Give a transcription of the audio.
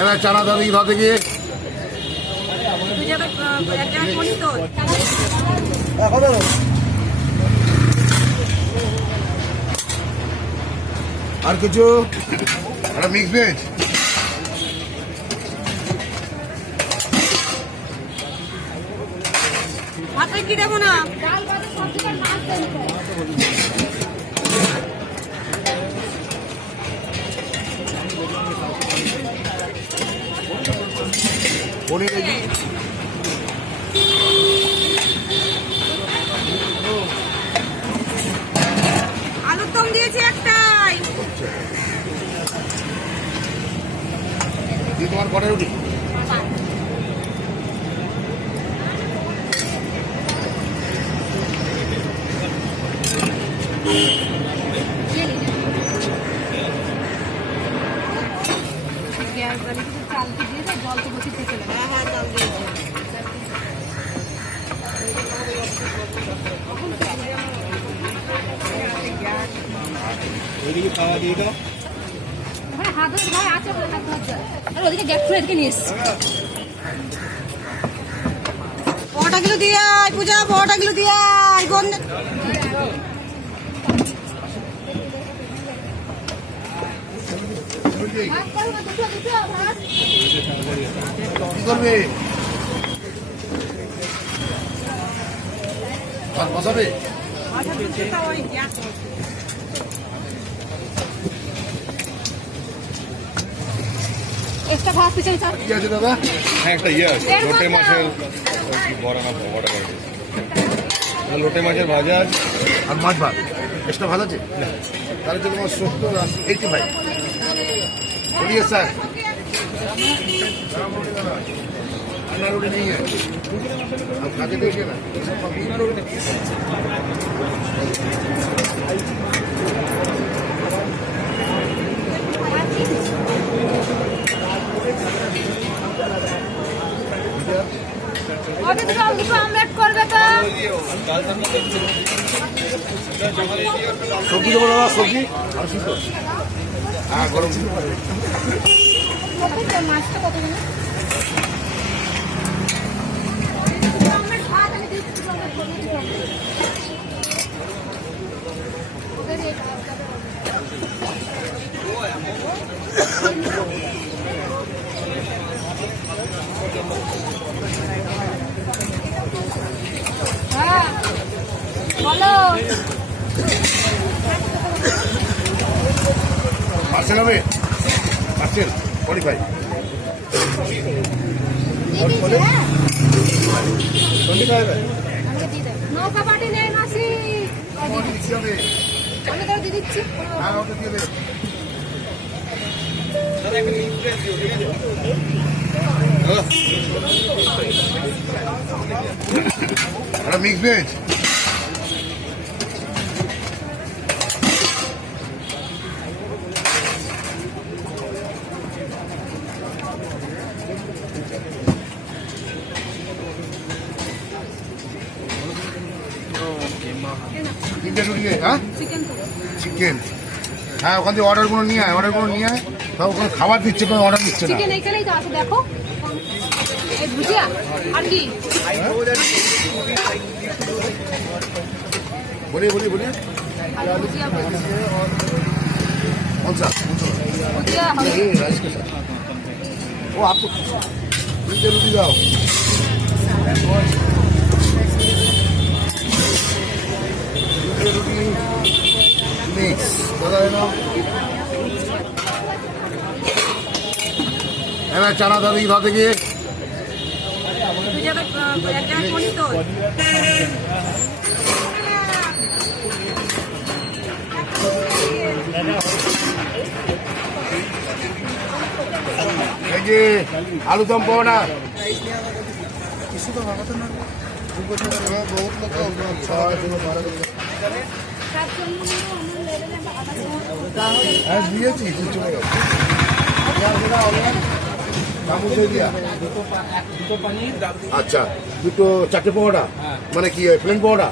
এবার চানা দাদি ধরতে গিয়ে আর কিছু একটা মিক্স ভেজ ভাতে কি দেবো না পনির আলুর দম দিয়েছি একটাই তোমার কটা রুটি ওদিকে গ্যাস ফুলে এদিকে নিয়ে এসছি পটাগুলো দিয়ে আয় পূজা পটাগুলো দিয়ে আয় গন্ধ কি করবে ভাত বসাবে একটা ভাত পিছনে চাপ কি আছে দাদা হ্যাঁ একটা ইয়ে আছে লোটে মাছের বড়া না বড়া করে লোটে মাছের ভাজা আর মাছ ভাত এক্সট্রা ভাত আছে তাহলে তো তোমার 70-85 বলিए सर अन्ना रोटी नहीं है आप खा के देखिए ना ऑमलेट करबे तो सब्जी देবো দাদা সবজি আর শুধু হ্যাঁ গরম মাছটা কত জানো অমলেট ভাত আমি দিচ্ছি হ্যাঁ বলো পার্সেল হবে পার্সেল 45 নৌকা পাটি নেই মাসি আমি তো দিয়ে দিচ্ছি মিক্স ভেজ চিকেন হ্যাঁ ওখান থেকে অর্ডারগুলো নিয়ে আয় সব ওখানে খাবার দিচ্ছে কোনো অর্ডার দিচ্ছে না চিকেন এইখানেই তো আছে দেখো এই ভুজিয়া আর কি बोलिए भुजिया कौन सा भुजिया ये राइस के साथ वो आपको रोटी जाओ रोटी मिक्स बता देना এবার চানা দাদি ধরতে গিয়ে এই যে আলুদম পাবো না কিছু তো ভাবতো না বহুত লোক দিয়েছি কিছু আচ্ছা দুটো চারটে পকোড়া মানে কি প্লেন পকোড়া